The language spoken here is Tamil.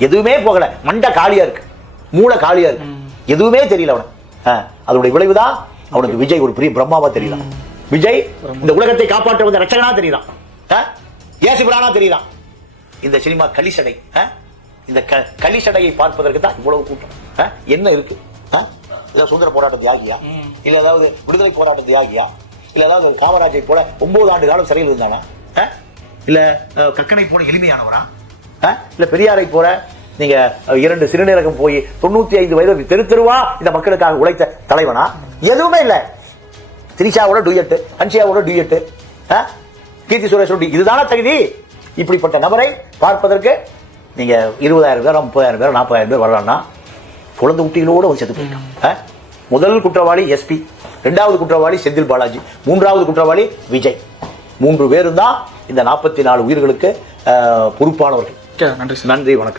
எதுவுமே போகல. மண்டை காலியா இருக்கு. மூளை காலியா இருக்கு. எதுவுமே தெரியல அவனுக்கு. அதனுடைய விளைவுதான் அவனுக்கு விஜய் ஒரு பெரிய பிரம்மாவா தெரியலாம் விஜய் இந்த உலகத்தை காப்பாற்ற வந்த ரட்சகனா தெரியலாம்? ஏசுபிரானா தெரியலாம் இந்த சினிமா கலிசடை ஆ? இந்த க- கலிசடையை பார்ப்பதற்கு தான் இவ்வளவு கூட்டம்? என்ன இருக்கு? இல்ல சுதந்திர போராட்ட தியாகியா? இல்ல ஏதாவது விடுதலை போராட்ட தியாகியா? இல்ல ஏதாவது காமராஜை போல ஒன்பது ஆண்டு காலம் சிறையில் இருந்தானா? இல்ல கக்கனை போல எளிமையானவரா? இல்ல பெரியாரை போல நீங்க இரண்டு சிறுநீரகம் போய் தொண்ணூத்தி ஐந்து வயது தெரு தெருவா இந்த மக்களுக்காக உழைத்த தலைவனா? எதுவுமே இல்ல. திரிஷாவோட டூயட்டு ஹன்ஷியாவோட டூயட்டு கீர்த்தி சுரேஷோட இதுதான தகுதி? இப்படிப்பட்ட நபரை பார்ப்பதற்கு நீங்க இருபதாயிரம் பேர் முப்பதாயிரம் பேர் நாற்பதாயிரம் பேர் வரலாம்னா குழந்தை குட்டிகளோட வந்து செத்து போயிட்டான்? முதல் குற்றவாளி எஸ்பி இரண்டாவது குற்றவாளி செந்தில் பாலாஜி மூன்றாவது குற்றவாளி விஜய். மூன்று பேரும் தான் இந்த நாற்பத்தி நாலு உயிர்களுக்கு பொறுப்பானவர்கள். நன்றி நன்றி வணக்கம்.